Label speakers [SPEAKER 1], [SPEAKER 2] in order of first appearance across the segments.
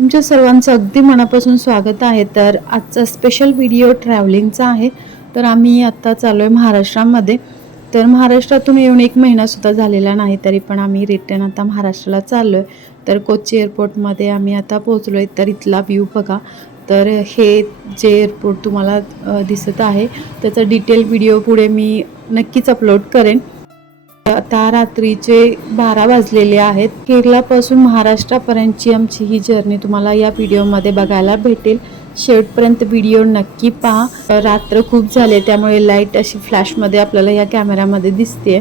[SPEAKER 1] तुमच्या सर्वांचं अगदी मनापासून स्वागत आहे. तर आजचा स्पेशल व्हिडिओ ट्रॅव्हलिंगचा आहे. तर आम्ही आत्ता चाललो आहे महाराष्ट्रामध्ये. तर महाराष्ट्रातून येऊन एक महिनासुद्धा झालेला नाही तरी पण आम्ही रिटर्न आता महाराष्ट्राला चाललो आहे तर कोची एअरपोर्टमध्ये आम्ही आता पोहोचलो आहे तर इथला व्ह्यू बघा. तर हे जे एअरपोर्ट तुम्हाला दिसत आहे त्याचा डिटेल व्हिडिओ पुढे मी नक्कीच अपलोड करेन. आता रात्रीचे बारा वाजलेले आहेत. केरळापासून महाराष्ट्रापर्यंतची आमची ही जर्नी तुम्हाला या व्हिडिओमध्ये बघायला भेटेल. शेवटपर्यंत व्हिडिओ नक्की पहा. रात्र खूप झाले त्यामुळे लाइट अशी फ्लॅशमध्ये आपल्याला या कॅमेऱ्यामध्ये दिसते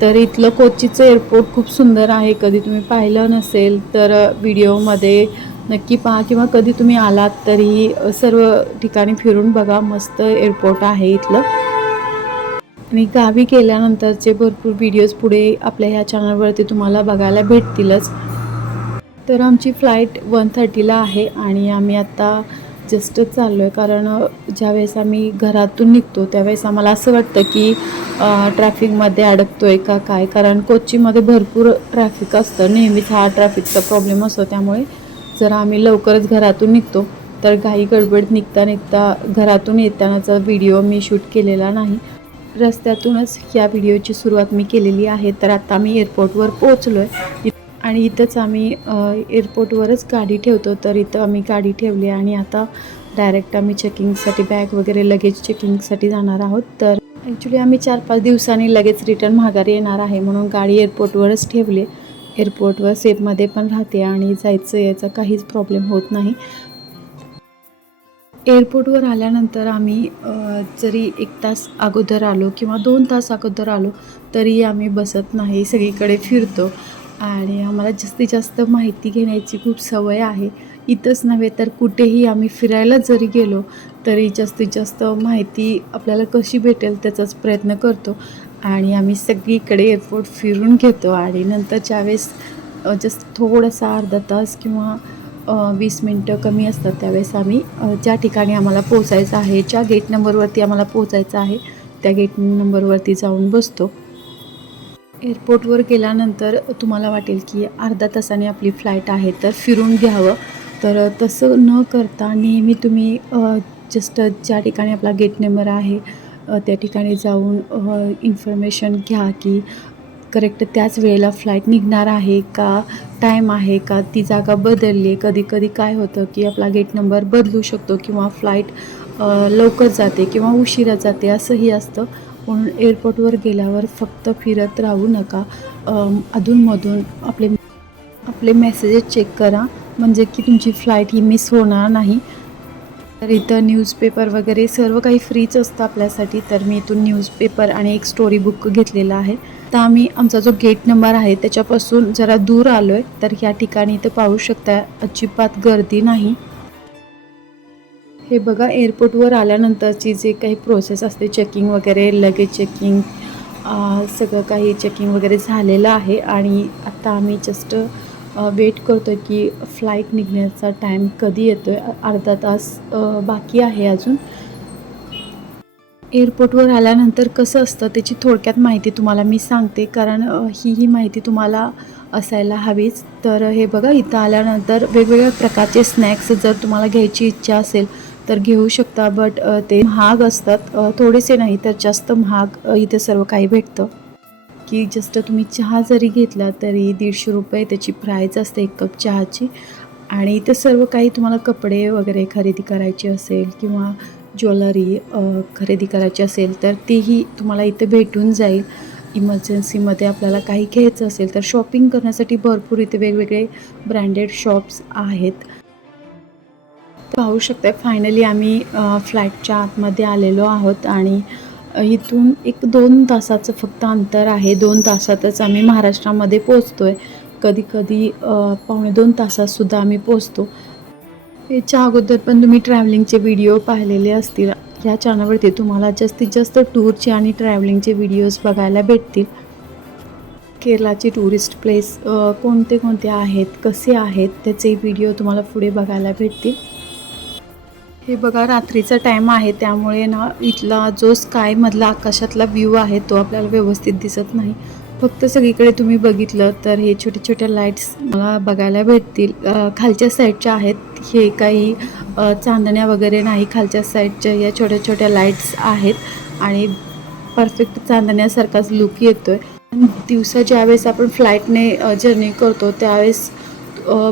[SPEAKER 1] तर इथलं कोचीचं एअरपोर्ट खूप सुंदर आहे. कधी तुम्ही पाहिलं नसेल तर व्हिडिओमध्ये नक्की पहा. किंवा कधी तुम्ही आलात तरी सर्व ठिकाणी फिरून बघा. मस्त एअरपोर्ट आहे इथलं. आणि गावी गेल्यानंतरचे भरपूर व्हिडिओज पुढे आपल्या ह्या चॅनलवरती तुम्हाला बघायला भेटतीलच. तर आमची फ्लाईट वन थर्टीला आहे आणि आम्ही आत्ता जस्टच चाललो आहे कारण ज्यावेळेस आम्ही घरातून निघतो त्यावेळेस आम्हाला असं वाटतं की ट्रॅफिकमध्ये अडकतो आहे का काय? कारण कोचीमध्ये भरपूर ट्रॅफिक असतं. नेहमीच हा ट्रॅफिकचा प्रॉब्लेम असतो. त्यामुळे जर आम्ही लवकरच घरातून निघतो. तर घाई गडबड निघता निघता घरातून येतानाचा व्हिडिओ मी शूट केलेला नाही. रस्त्यातूनच या व्हिडिओची सुरुवात मी केलेली आहे. तर आता मी एअरपोर्टवर पोहोचलो आहे आणि इथंच आम्ही एअरपोर्टवरच गाडी ठेवतो. तर इथं आम्ही गाडी ठेवली आणि आता डायरेक्ट आम्ही चेकिंगसाठी बॅग वगैरे लगेज चेकिंगसाठी जाणार आहोत. तर ॲक्च्युली आम्ही चार पाच दिवसांनी लगेच रिटर्न माघारी येणार आहे. म्हणून गाडी एअरपोर्टवरच ठेवली. एअरपोर्टवर सेफमध्ये पण राहते आणि जायचं यायचा काहीच प्रॉब्लेम होत नाही. एअरपोर्टवर आल्यानंतर आम्ही जरी एक तास अगोदर आलो किंवा दोन तास अगोदर आलो तरी आम्ही बसत नाही सगळीकडे फिरतो. आणि आम्हाला जास्तीत जास्त माहिती घेण्याची खूप सवय आहे. इथंच नव्हे तर कुठेही आम्ही फिरायला जरी गेलो तरी जास्तीत जास्त माहिती आपल्याला कशी भेटेल त्याचाच प्रयत्न करतो. आणि आम्ही सगळीकडे एअरपोर्ट फिरून घेतो. आणि नंतर ज्यावेळेस जस्ट थोडासा अर्धा तास किंवा वीस मिनटं कमी असतात त्यावेळेस आम्ही. ज्या ठिकाणी आम्हाला पोचायचं आहे ज्या गेट नंबरवरती आम्हाला पोचायचं आहे त्या गेट नंबरवरती जाऊन बसतो. एअरपोर्टवर गेल्यानंतर तुम्हाला वाटेल की अर्धा तासाने आपली फ्लाईट आहे तर फिरून घ्यावं. तर तसं न करता नेहमी तुम्ही जस्ट ज्या ठिकाणी आपला गेट नंबर आहे त्या ठिकाणी जाऊन इन्फॉर्मेशन घ्या की करेक्ट त्याच वेळेला फ्लाईट निघणार आहे का? टाईम आहे का? ती जागा बदलली आहे. कधी कधी काय होतं की आपला गेट नंबर बदलू शकतो किंवा फ्लाईट लवकर जाते किंवा उशिरा जाते असंही असतं. म्हणून एअरपोर्टवर गेल्यावर फक्त फिरत राहू नका. अधूनमधून आपले आपले मेसेजेस चेक करा. म्हणजे की तुमची फ्लाईट ही मिस होणार नाही. तर इथं न्यूजपेपर वगैरे सर्व काही फ्रीच असतं आपल्यासाठी. तर मी इथून न्यूजपेपर आणि एक स्टोरी बुक घेतलेला आहे. आता आम्ही आमचा जो गेट नंबर आहे त्याच्यापासून जरा दूर आलो आहे तर ह्या ठिकाणी इथं पाहू शकता अजिबात गर्दी नाही. हे बघा एअरपोर्टवर आल्यानंतरची जे काही प्रोसेस असते चेकिंग वगैरे लगेज चेकिंग सगळं काही चेकिंग वगैरे झालेलं आहे. आणि आत्ता आम्ही जस्ट वेट करतो आहे की फ्लाईट निघण्याचा टाईम कधी येतो आहे अर्धा तास बाकी आहे अजून. एअरपोर्टवर आल्यानंतर कसं असतं त्याची थोडक्यात माहिती तुम्हाला मी सांगते. कारण ही ही माहिती तुम्हाला असायला हवीच. तर हे बघा इथं आल्यानंतर वेगवेगळ्या प्रकारचे स्नॅक्स जर तुम्हाला घ्यायची इच्छा असेल तर घेऊ शकता. बट ते महाग असतात. थोडेसे नाही तर जास्त महाग इथे सर्व काही भेटतं. की जस्ट तुम्ही चहा जरी घेतला तरी दीडशे रुपये त्याची प्राईज असते एक कप चहाची. आणि इथे सर्व काही तुम्हाला कपडे वगैरे खरेदी करायचे असेल किंवा ज्वेलरी खरेदी करायची असेल तर तेही तुम्हाला इथे भेटून जाईल. इमर्जन्सीमध्ये आपल्याला काही घ्यायचं असेल तर शॉपिंग करण्यासाठी भरपूर इथे वेगवेगळे ब्रँडेड शॉप्स आहेत. पाहू शकता फायनली आम्ही फ्लॅटच्या आतमध्ये आलेलो आहोत आणि इथून एक दोन तासाचं फक्त अंतर आहे. दोन तासातच आम्ही महाराष्ट्रामध्ये पोचतो आहे कधी कधी पावणे दोन तासातसुद्धा आम्ही पोचतो याच्या अगोदर पण तुम्ही ट्रॅव्हलिंगचे व्हिडिओ पाहिलेले असतील. या चॅनलवरती तुम्हाला जास्तीत जास्त टूरचे आणि ट्रॅव्हलिंगचे व्हिडिओज बघायला भेटतील. केरळाचे टुरिस्ट प्लेस कोणते कोणते आहेत कसे आहेत त्याचे व्हिडिओ तुम्हाला पुढे बघायला भेटतील. हे बघा रात्रीचा टाईम आहे त्यामुळे ना इथला जो स्कायमधला आकाशातला व्ह्यू आहे तो आपल्याला व्यवस्थित दिसत नाही. फक्त सगळीकडे तुम्ही बघितलं तर हे छोटे छोटे लाईट्स मला बघायला भेटतील. खालच्या साईडच्या आहेत हे काही चांदण्या वगैरे नाही. खालच्या साईडच्या या छोट्या छोट्या लाईट्स आहेत आणि परफेक्ट चांदण्यासारखाच लुक आहे दिवसा ज्यावेळेस आपण फ्लाईटने जर्नी करतो त्यावेळेस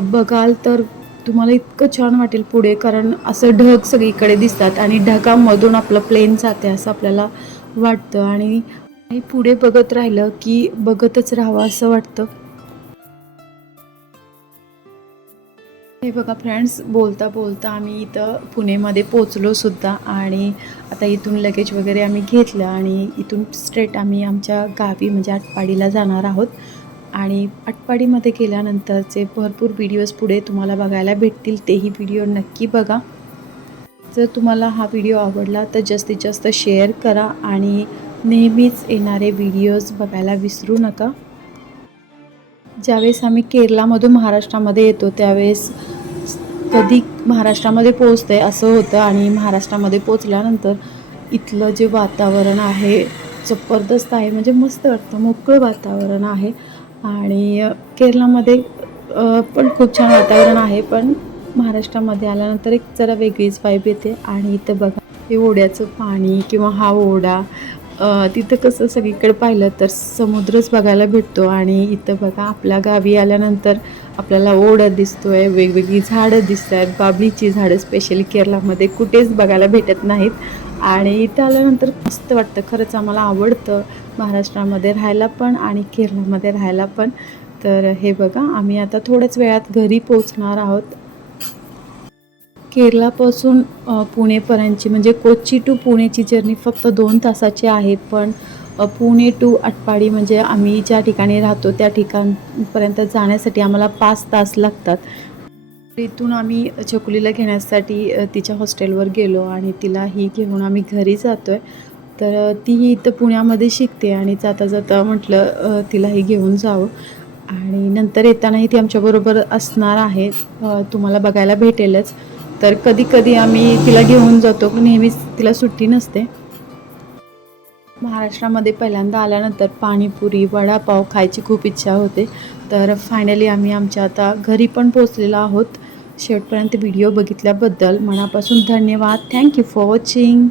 [SPEAKER 1] बघाल तर तुम्हाला इतकं छान वाटेल पुढे. कारण असं ढग सगळीकडे दिसतात आणि ढगामधून आपलं प्लेन जाते असं आपल्याला वाटतं. आणि आणि पुढे बघत राहिलं की बघतच राहावं असं वाटतं. हे बघा फ्रेंड्स बोलता बोलता आम्ही इथं पुणेमध्ये पोचलो सुद्धा आणि आता इथून लगेज वगैरे आम्ही घेतलं आणि इथून स्ट्रेट आम्ही आमच्या गावी म्हणजे आटपाडीला जाणार आहोत. आणि आटपाडीमध्ये गेल्यानंतरचे भरपूर व्हिडिओज पुढे तुम्हाला बघायला भेटतील तेही व्हिडिओ नक्की बघा. जर तुम्हाला हा व्हिडिओ आवडला तर जास्तीत जास्त शेअर करा आणि नेहमीच येणारे व्हिडिओज बघायला विसरू नका. ज्यावेळेस आम्ही केरलामधून महाराष्ट्रामध्ये येतो त्यावेळेस कधी महाराष्ट्रामध्ये पोचते असं होतं आणि महाराष्ट्रामध्ये पोचल्यानंतर इथलं जे वातावरण आहे जबरदस्त आहे म्हणजे मस्त वाटतं मोकळं वातावरण आहे. आणि केरलामध्ये पण खूप छान वातावरण आहे पण महाराष्ट्रामध्ये आल्यानंतर एक जरा वेगळीच वाईब येते. आणि इथं बघा हे ओढ्याचं पाणी किंवा हा ओढा तिथं कसं सगळीकडे पाहिलं तर समुद्रच बघायला भेटतो आणि इथं बघा आपल्या गावी आल्यानंतर आपल्याला ओढ दिसतोय वेगवेगळी झाडं दिसत आहेत बाबलीची झाडं स्पेशली केरलामध्ये कुठेच बघायला भेटत नाहीत. आणि इथं आल्यानंतर मस्त वाटतं खरंच आम्हाला आवडतं महाराष्ट्रामध्ये राहायला पण आणि केरळामध्ये राहायला पण. तर हे बघा आम्ही आता थोड्याच वेळात घरी पोचणार आहोत. केरलापासून पुणेपर्यंतची म्हणजे कोची टू पुणेची जर्नी फक्त दोन तासाची आहे पण पुणे टू आटपाडी म्हणजे आम्ही ज्या ठिकाणी राहतो त्या ठिकाणपर्यंत जाण्यासाठी आम्हाला पाच तास लागतात. इथून आम्ही चकुलीला घेण्यासाठी तिच्या हॉस्टेलवर गेलो आणि तिला ही घेऊन आम्ही घरी जातो आहे तर तीही इथं पुण्यामध्ये शिकते आणि जाता जाता म्हटलं तिलाही घेऊन जावं. आणि नंतर येतानाही ती आमच्याबरोबर असणार आहे. तुम्हाला बघायला भेटेलच. तर कधी कधी आम्ही तिला घेऊन जातो पण नेहमीच तिला सुट्टी नसते. महाराष्ट्रामध्ये पहिल्यांदा आल्यानंतर पाणीपुरी वडापाव खायची खूप इच्छा होते. तर फायनली आम्ही आमच्या आता घरी पण पोचलेलो आहोत. शेवटपर्यंत व्हिडिओ बघितल्याबद्दल मनापासून धन्यवाद. Thank you for watching